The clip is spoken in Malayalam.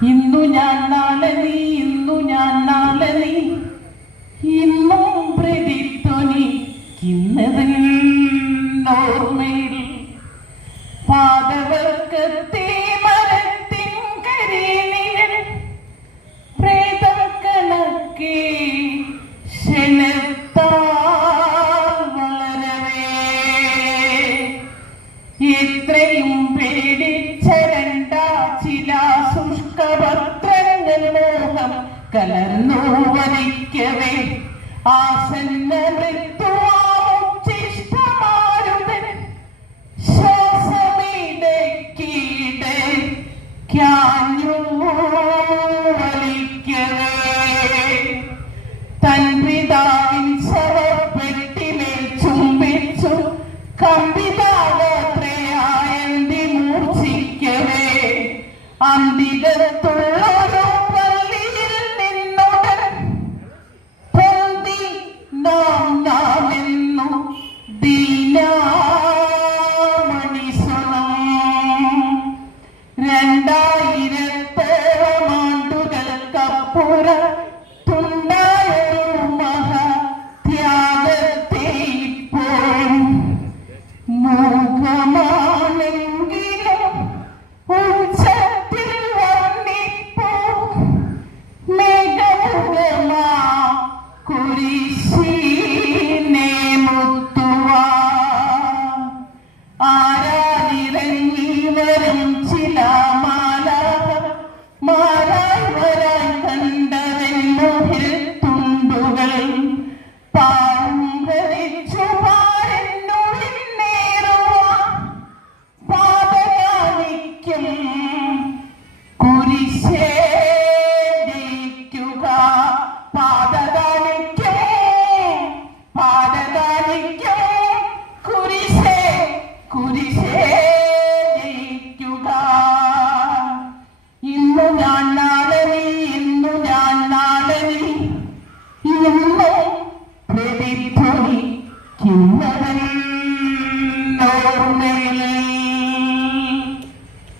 ഇന്നു ഞാൻ നാളെ നീ, ഇന്നു ഞാൻ നാളെ നീ, ഇന്നും പ്രതിധ്വനിക്കുന്നതിൽ ഓർമ്മയിൽ പാതവർക്കത്തെ മരത്തിൻ കരിനിഴൽ പ്രേതം കണക്കെ ക്ഷണത്താൽ വളരവേ ഇത്രയും പേടിച്ച രണ്ടാ ചില ശുഷ്കപത്രങ്ങൾ മോഹം കലർന്നു വലിക്കവേ ആസന്ന മൃത്യുവാമുച്ചിഷ്ടമാരുടെ ശ്വാസമിടക്കിടയ്ക്കാഞ്ഞു വലിക്കവേ തൻ പിതാവിൻ ശവപ്പെട്ടിമേൽ ചുംബിച്ചു കമ്പിതാവത്രയായന്തി മൂർച്ഛിക്കവേ അന്തികത്തുള്ളൊരു പള്ളിയിൽ നിന്നുടൻ പൊന്തി നാമെന്നു ദീനാമണിസുണം 2000 ആണ്ടുകൾക്കപ്പുറത്തുണ്ടായൊരു മഹത്യാഗത്തെ ഇപ്പോൾ മൂകമാണെങ്കിലും ഉച്ചത്തിൽ വർണ്ണിപ്പൂ മേഘമുഖമാ കുരിശിനെ മുത്തുവാ ആരാലിറങ്ങി വരും ചില മാലായി വരാൻ കണ്ടവൻ മുഹിൽ തുണ്ടുകൾ പാങ്കരിച്ചു പാരെന്നുള്ളിൽ നേറുവാൻ പാതകാണിക്കും കുരിശേ ജയിക്കുക പാതകാണിക്കും കുരിശേ ജയിക്കുക ഇന്നു ഞാൻ നാളെ നീ, ഇന്നു ഞാൻ നാളെ നീ, ഇന്നും പ്രതിധ്വനിക്കുന്നവൻ ഓർമ്മയിൽ